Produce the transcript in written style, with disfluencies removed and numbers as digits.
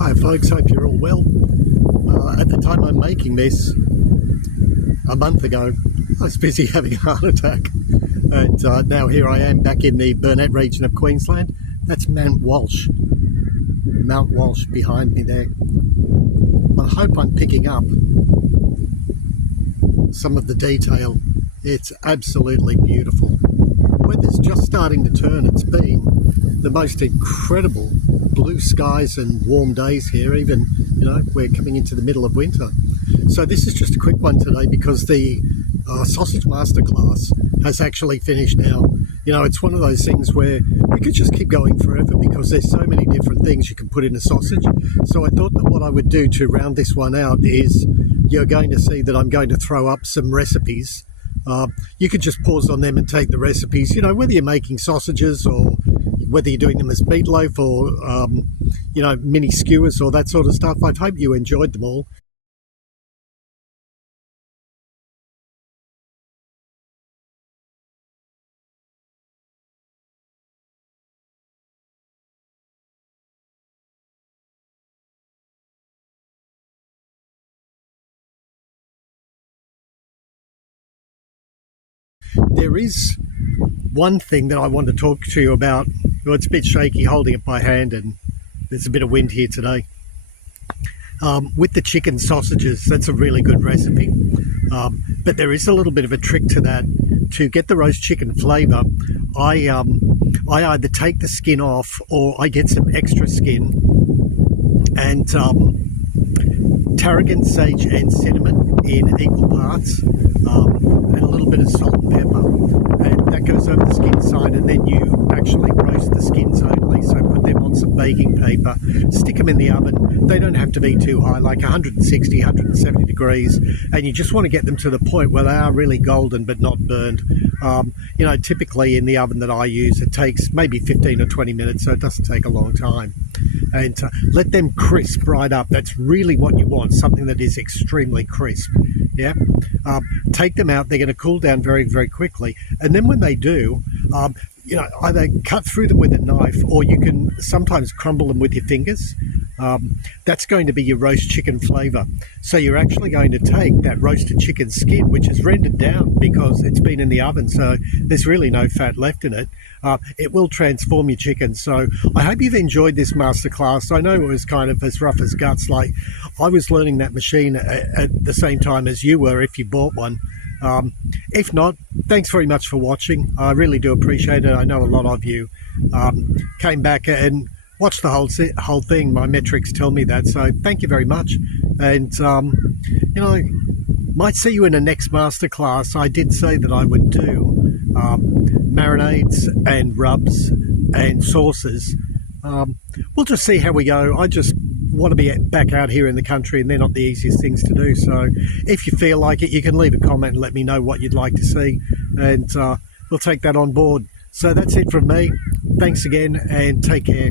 Hi folks, hope you're all well. At the time I'm making this, a month ago, I was busy having a heart attack. And now here I am back in the Burnett region of Queensland. That's Mount Walsh behind me there. I hope I'm picking up some of the detail. It's absolutely beautiful. Weather's just starting to turn. It's been the most incredible blue skies and warm days here, even, we're coming into the middle of winter. So this is just a quick one today because the sausage masterclass has actually finished now. It's one of those things where we could just keep going forever because there's so many different things you can put in a sausage. So I thought that what I would do to round this one out is you're going to see that I'm going to throw up some recipes. You could just pause on them and take the recipes, whether you're making sausages or whether you're doing them as meatloaf or, mini skewers or that sort of stuff. I hope you enjoyed them all. There is one thing that I want to talk to you about. Well, it's a bit shaky holding it by hand and there's a bit of wind here today. With the chicken sausages, that's a really good recipe. But there is a little bit of a trick to that. To get the roast chicken flavour, I either take the skin off or I get some extra skin and tarragon, sage and cinnamon in equal parts, and a little bit of salt and pepper, and that goes over the skin side, and then you actually roast the skins only. So put them on some baking paper, stick them in the oven. They don't have to be too high, like 160, 170 degrees, and you just want to get them to the point where they are really golden but not burned. Typically in the oven that I use, it takes maybe 15 or 20 minutes, so it doesn't take a long time. And let them crisp right up. That's really what you want, something that is extremely crisp. Yeah. Take them out. They're going to cool down very, very quickly. And then when they do, either cut through them with a knife or you can sometimes crumble them with your fingers. That's going to be your roast chicken flavour. So you're actually going to take that roasted chicken skin, which is rendered down because it's been in the oven, so there's really no fat left in it. It will transform your chicken. So I hope you've enjoyed this masterclass. I know it was kind of as rough as guts. Like, I was learning that machine at the same time as you were if you bought one. If not, thanks very much for watching. I really do appreciate it. I know a lot of you came back and watched the whole thing. My metrics tell me that, so thank you very much. And might see you in the next masterclass. I did say that I would do marinades and rubs and sauces. We'll just see how we go. I just want to be back out here in the country, and they're not the easiest things to do. So if you feel like it, you can leave a comment and let me know what you'd like to see, and we'll take that on board. So that's it from me. Thanks again and take care.